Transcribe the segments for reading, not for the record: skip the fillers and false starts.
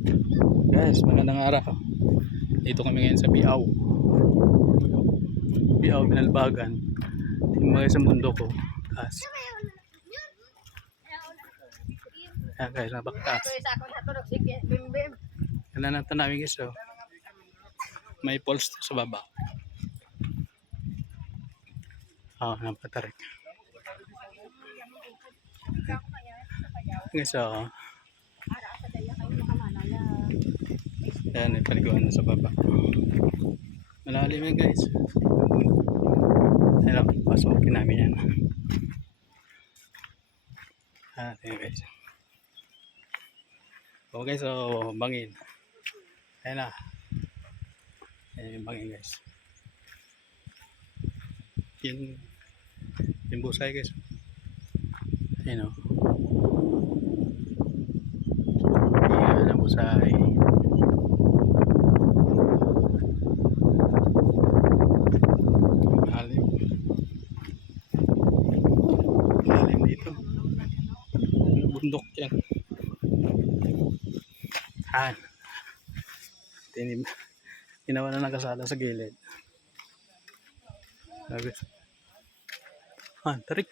Guys, magandang araw. Dito kami ngayon sa Biaw. Biaw, Binalbagan. Tingnan mo sa mundo ko. Taas. Ayan guys, napakataas. Kailan natin namin guys. Oh. May falls sa baba. Napatarik. Guys, ayan, may paliguan na sa baba. Malalim yan guys. Ayan, pasukin namin yan. Ayan guys. Okay, so bangin. Ayan na. Ayan yung bangin guys. Yung busay guys. Ayan o. Ayan ang busay. Malalim. Malalim dito. Bundok yan. Ginawa na nakasala sa gilid. Sabi. Tarik.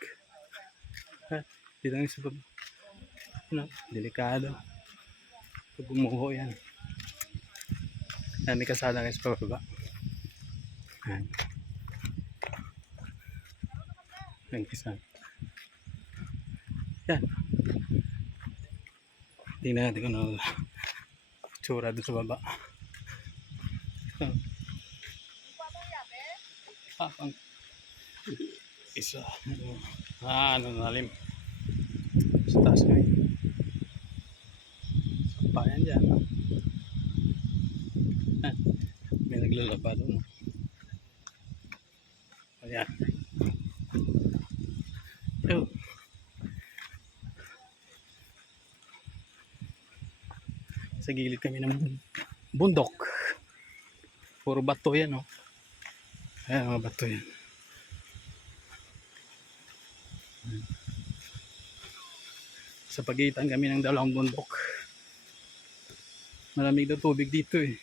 Dito nga sa baba. Delikado. Pag bumuho yan. May kasala guys pa baba. Yan kasala. Yan. Tingnan natin kung ano tsura doon sa baba. Ang isa. Nalalim. Sa taas nga yun. Sampayan dyan. May naglalaba doon. Ayan. Sa gilid kami ng bundok. Puro bato yan, oh. Ayan, mga bato yan. Sa pagitan kami ng dalawang bundok. Malamig daw tubig dito eh.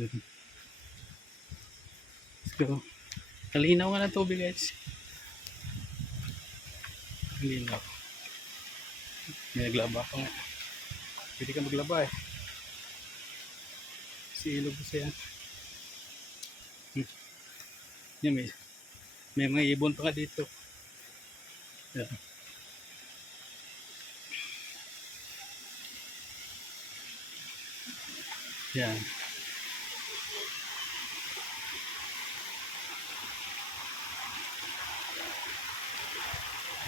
Let's go. Kalinaw nga ng tubig guys. Kalinaw. May naglaba pa nga. Pwede ka maglaba eh. Kasi ilog ko siya. Yan, may mga ibon pa nga dito. Yan. Yan.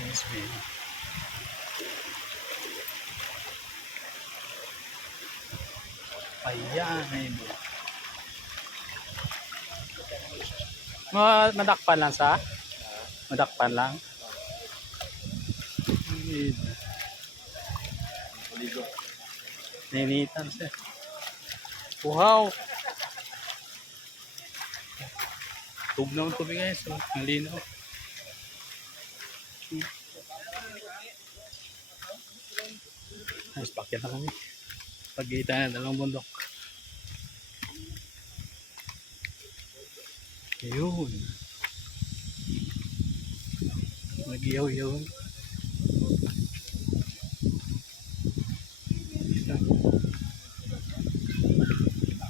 Yes, man. Ayan. Madakpan lang sa? Madakpan lang? Ninitan siya. Wow! Tugnaw ang tubig guys. Nalinaw. Ayos, pakyat na kami. Pagitan na dalawang bundok. Ayun. Nag-iyaw-iyaw.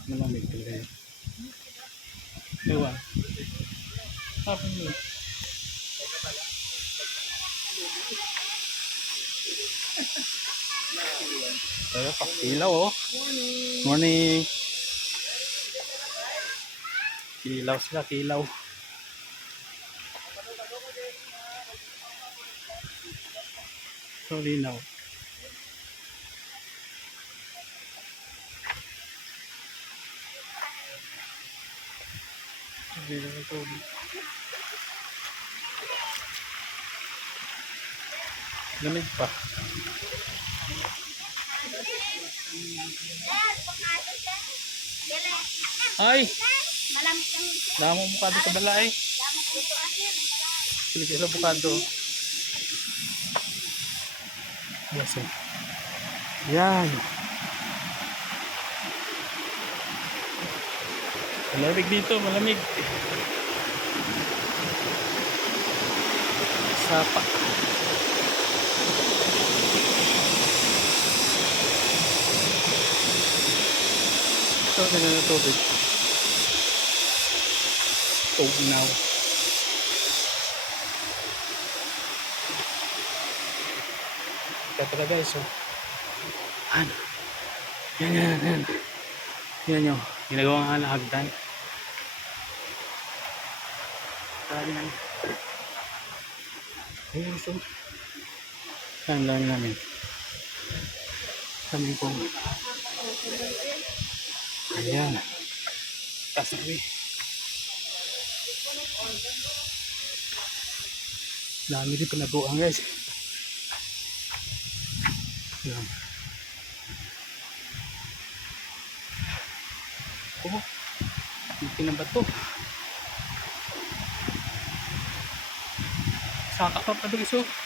Malamig talaga yun. Ewan. Hapon yun. Kilaw oh. Morning. Kilaw sila, kilaw. So linaw. Lamig pa. Ay! Damo bukado sa balay. Pili sa bukado. Yes, Yan. Malamig dito, malamig. Sapa. Ito, ganyan na tubig. Tugnaw. Ito guys, oh. Ano? Yan. Yan yung ginagawa nga na hagdan. Yan. Ayun, so. Yan lang namin. Kami po. Ayan. Taas na kami. Dami din pinabuhan guys. Yan. Oh, pinabato. Saka pa pa guys, oh.